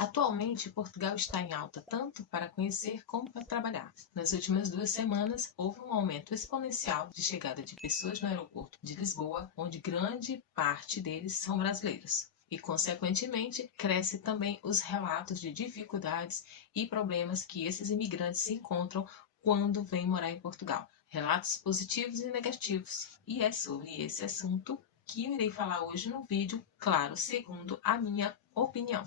Atualmente, Portugal está em alta tanto para conhecer como para trabalhar. Nas últimas 2 semanas, houve um aumento exponencial de chegada de pessoas no aeroporto de Lisboa, onde grande parte deles são brasileiros. E, consequentemente, cresce também os relatos de dificuldades e problemas que esses imigrantes se encontram quando vêm morar em Portugal. Relatos positivos e negativos. E é sobre esse assunto que eu irei falar hoje no vídeo, claro, segundo a minha opinião.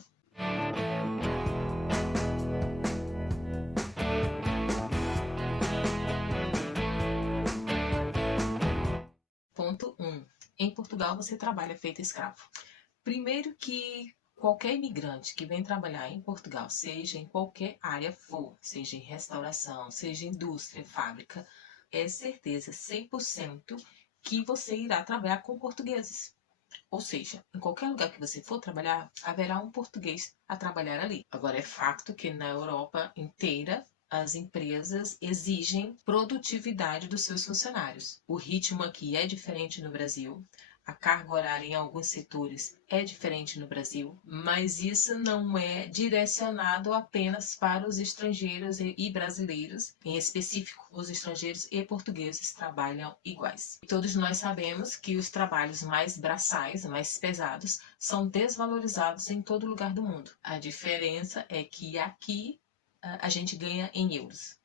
Ponto 1. Em Portugal você trabalha feito escravo. Primeiro que qualquer imigrante que vem trabalhar em Portugal, seja em qualquer área for, seja em restauração, seja indústria, fábrica, é certeza 100% que você irá trabalhar com portugueses. Ou seja, em qualquer lugar que você for trabalhar, haverá um português a trabalhar ali. Agora, é fato que na Europa inteira as empresas exigem produtividade dos seus funcionários. O ritmo aqui é diferente no Brasil. A carga horária em alguns setores é diferente no Brasil, mas isso não é direcionado apenas para os estrangeiros e brasileiros. Em específico, os estrangeiros e portugueses trabalham iguais. E todos nós sabemos que os trabalhos mais braçais, mais pesados, são desvalorizados em todo lugar do mundo. A diferença é que aqui a gente ganha em euros.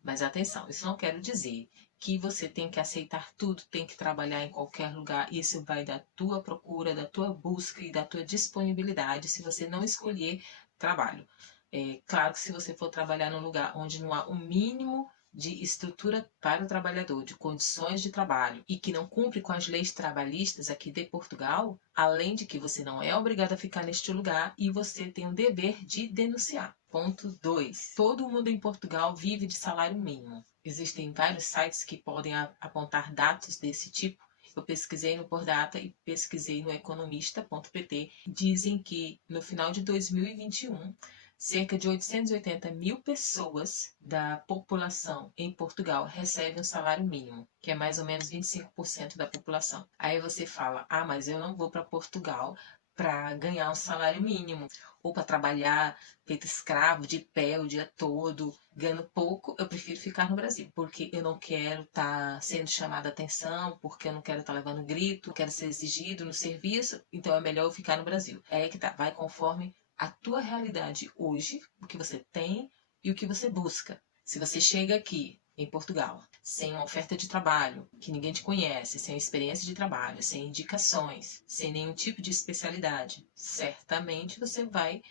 Mas atenção, isso não quer dizer que você tem que aceitar tudo, tem que trabalhar em qualquer lugar. Isso vai da tua procura, da tua busca e da tua disponibilidade se você não escolher trabalho. É claro que se você for trabalhar num lugar onde não há o mínimo de estrutura para o trabalhador, de condições de trabalho e que não cumpre com as leis trabalhistas aqui de Portugal, além de que você não é obrigado a ficar neste lugar e você tem o dever de denunciar. Ponto 2. Todo mundo em Portugal vive de salário mínimo. Existem vários sites que podem apontar dados desse tipo. Eu pesquisei no Pordata e pesquisei no economista.pt. Dizem que no final de 2021, cerca de 880 mil pessoas da população em Portugal recebem um salário mínimo, que é mais ou menos 25% da população. Aí você fala, mas eu não vou para Portugal para ganhar um salário mínimo, ou para trabalhar feito escravo, de pé o dia todo, ganhando pouco. Eu prefiro ficar no Brasil, porque eu não quero estar sendo chamada a atenção, porque eu não quero estar levando grito, quero ser exigido no serviço, então é melhor eu ficar no Brasil. É aí que tá, vai conforme a tua realidade hoje, o que você tem e o que você busca. Se você chega aqui em Portugal sem uma oferta de trabalho, que ninguém te conhece, sem experiência de trabalho, sem indicações, sem nenhum tipo de especialidade, certamente você vai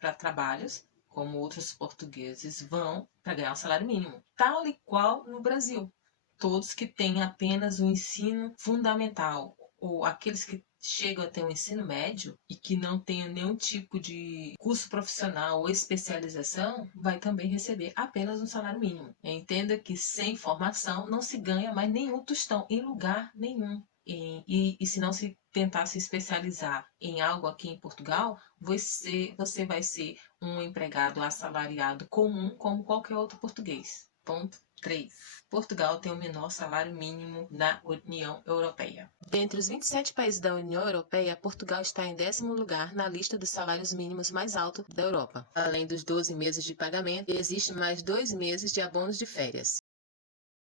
para trabalhos como outros portugueses vão para ganhar um salário mínimo, tal e qual no Brasil. Todos que têm apenas o ensino fundamental ou aqueles que chegam a ter um ensino médio e que não tenham nenhum tipo de curso profissional ou especialização, vai também receber apenas um salário mínimo. Entenda que sem formação não se ganha mais nenhum tostão em lugar nenhum. E se não se tentar se especializar em algo aqui em Portugal, você vai ser um empregado assalariado comum como qualquer outro português. Ponto 3. Portugal tem o menor salário mínimo na União Europeia. Dentre os 27 países da União Europeia, Portugal está em 10º lugar na lista dos salários mínimos mais altos da Europa. Além dos 12 meses de pagamento, existe mais 2 meses de abonos de férias.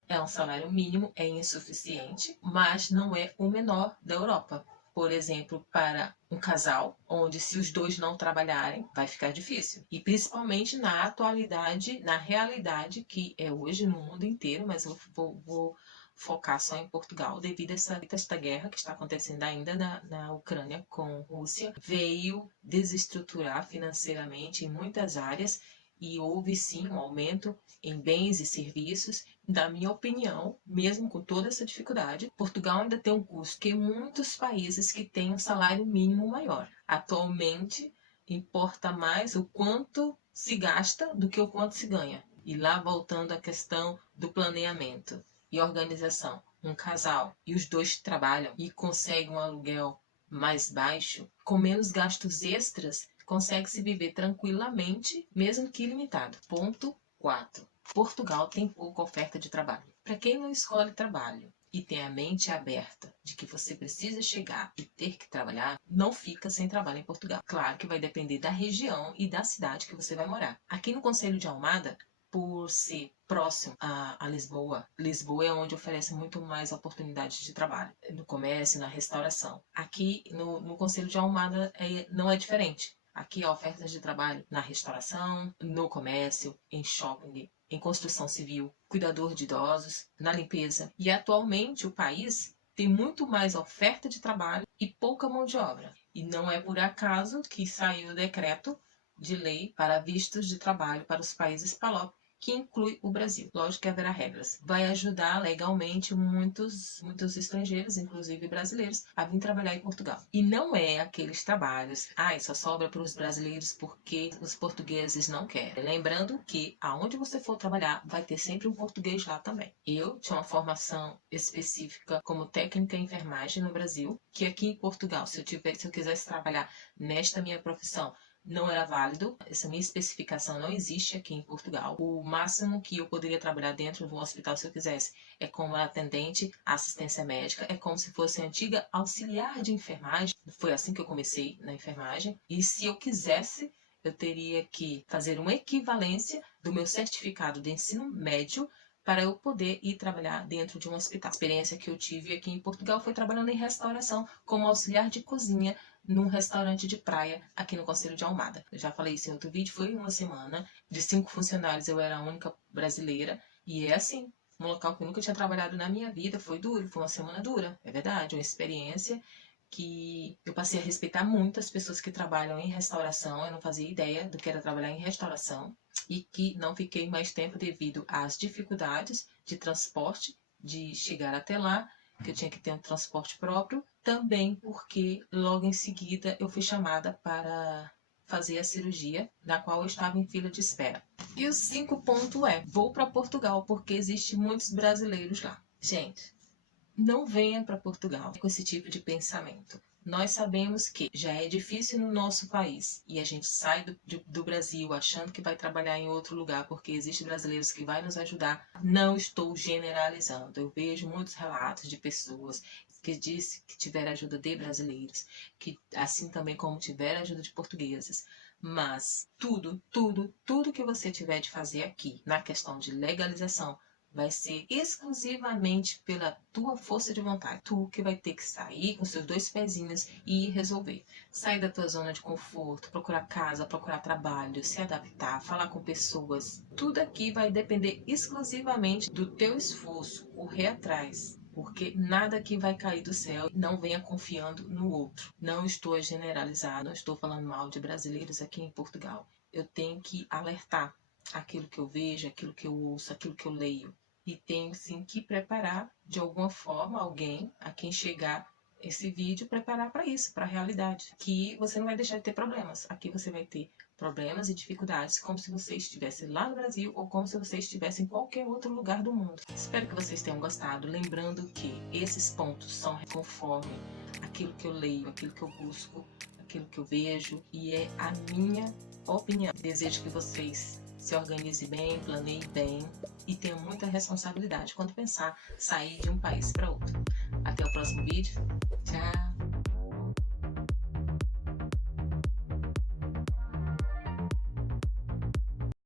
É um salário mínimo, é insuficiente, mas não é o menor da Europa. Por exemplo, para um casal, onde se os dois não trabalharem, vai ficar difícil. E principalmente na atualidade, na realidade que é hoje no mundo inteiro, mas eu vou focar só em Portugal, devido a esta guerra que está acontecendo ainda na Ucrânia com a Rússia, veio desestruturar financeiramente em muitas áreas e houve sim um aumento em bens e serviços. Na minha opinião, mesmo com toda essa dificuldade, Portugal ainda tem um custo que muitos países que têm um salário mínimo maior. Atualmente, importa mais o quanto se gasta do que o quanto se ganha. E lá voltando à questão do planeamento e organização. Um casal e os dois trabalham e conseguem um aluguel mais baixo, com menos gastos extras, consegue-se viver tranquilamente, mesmo que limitado. Ponto 4. Portugal tem pouca oferta de trabalho. Para quem não escolhe trabalho e tem a mente aberta de que você precisa chegar e ter que trabalhar, não fica sem trabalho em Portugal. Claro que vai depender da região e da cidade que você vai morar. Aqui no Conselho de Almada, por ser próximo a Lisboa, Lisboa é onde oferece muito mais oportunidades de trabalho, no comércio, na restauração. Aqui no Conselho de Almada não é diferente. Aqui há ofertas de trabalho na restauração, no comércio, em shopping, em construção civil, cuidador de idosos, na limpeza. E atualmente o país tem muito mais oferta de trabalho e pouca mão de obra. E não é por acaso que saiu o decreto de lei para vistos de trabalho para os países PALOP, que inclui o Brasil. Lógico que haverá regras. Vai ajudar legalmente muitos estrangeiros, inclusive brasileiros, a vir trabalhar em Portugal. E não é aqueles trabalhos, só sobra para os brasileiros porque os portugueses não querem. Lembrando que aonde você for trabalhar, vai ter sempre um português lá também. Eu tinha uma formação específica como técnica em enfermagem no Brasil, que aqui em Portugal, se eu quisesse trabalhar nesta minha profissão, não era válido, essa minha especificação não existe aqui em Portugal. O máximo que eu poderia trabalhar dentro de um hospital, se eu quisesse, é como atendente, assistência médica, é como se fosse a antiga auxiliar de enfermagem. Foi assim que eu comecei na enfermagem. E se eu quisesse, eu teria que fazer uma equivalência do meu certificado de ensino médio para eu poder ir trabalhar dentro de um hospital. A experiência que eu tive aqui em Portugal foi trabalhando em restauração como auxiliar de cozinha num restaurante de praia aqui no Conselho de Almada. Eu já falei isso em outro vídeo, foi uma semana. De 5 funcionários eu era a única brasileira. E é assim, um local que eu nunca tinha trabalhado na minha vida, foi duro, foi uma semana dura, é verdade, uma experiência que eu passei a respeitar muito as pessoas que trabalham em restauração. Eu não fazia ideia do que era trabalhar em restauração e que não fiquei mais tempo devido às dificuldades de transporte, de chegar até lá, que eu tinha que ter um transporte próprio, também porque logo em seguida eu fui chamada para fazer a cirurgia, da qual eu estava em fila de espera. E o 5 ponto vou para Portugal porque existe muitos brasileiros lá. Gente, não venha para Portugal com esse tipo pensamento. Nós sabemos que já é difícil no nosso país e a gente sai do Brasil achando que vai trabalhar em outro lugar porque existem brasileiros que vão nos ajudar. Não estou generalizando. Eu vejo muitos relatos de pessoas que dizem que tiveram ajuda de brasileiros, que assim também como tiveram ajuda de portugueses. Mas tudo que você tiver de fazer aqui na questão de legalização vai ser exclusivamente pela tua força de vontade. Tu que vai ter que sair com seus 2 pezinhos e resolver. Sair da tua zona de conforto, procurar casa, procurar trabalho, se adaptar, falar com pessoas. Tudo aqui vai depender exclusivamente do teu esforço, correr atrás. Porque nada aqui vai cair do céu. Não venha confiando no outro. Não estou a generalizar, não estou falando mal de brasileiros aqui em Portugal. Eu tenho que alertar aquilo que eu vejo, aquilo que eu ouço, aquilo que eu leio. E tenho sim que preparar de alguma forma alguém a quem chegar esse vídeo, preparar para isso, para a realidade. Que você não vai deixar de ter problemas. Aqui você vai ter problemas e dificuldades como se você estivesse lá no Brasil ou como se você estivesse em qualquer outro lugar do mundo. Espero que vocês tenham gostado. Lembrando que esses pontos são conforme aquilo que eu leio, aquilo que eu busco, aquilo que eu vejo e é a minha opinião. Desejo que vocês se organize bem, planeie bem e tenha muita responsabilidade quando pensar sair de um país para outro. Até o próximo vídeo. Tchau!